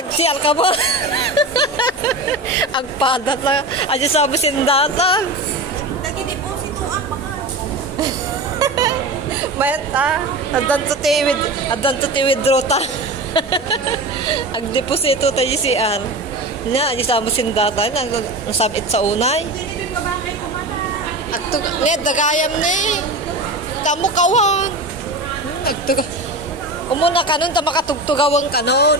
nagsial ka ba? Ang padat na. Aja sa sindata. Nag-deposito ako baka. Mayata. Adan to tiwid rota. Ang deposito tayo si Al. Nya, aja sa sindata. Nasabit sa unay. At dagayam ni. Tamo kawan. Nagtuga. Umuna kanon ta makatugtugawang kanon.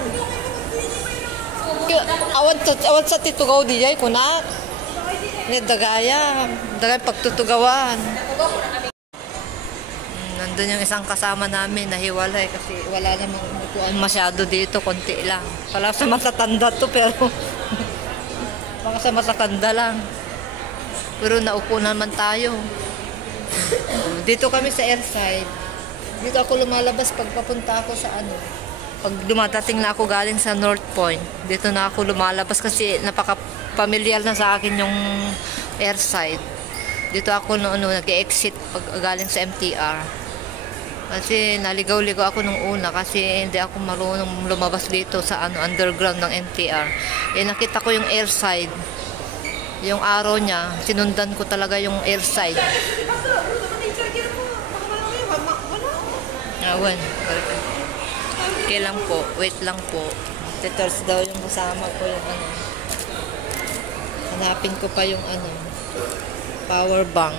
Awan sa titugaw dijay kunak. Ni dagaya pagtutugawan. Nandun yung isang kasama namin nahiwalay kasi wala namang upuan masyado dito, konti lang. Pala sa matatanda to pero baka sa matatanda lang. Pero naupo naman tayo. Dito kami sa airside. Dito ako lumalabas pag papunta ako sa ano. Pag dumadating na ako galing sa North Point, dito na ako lumalabas kasi napaka-familiar na sa akin yung airside. Dito ako nag-exit pag galing sa MTR. Kasi naligaw-ligaw ako nung una kasi hindi ako marunong lumabas dito sa underground ng MTR. Nakita ko yung airside. Yung araw niya, sinundan ko talaga yung airside. Awan. Okay lang po. Wait lang po. Titors daw yung kasama ko yung ano. Hanapin ko pa yung ano. Power bank.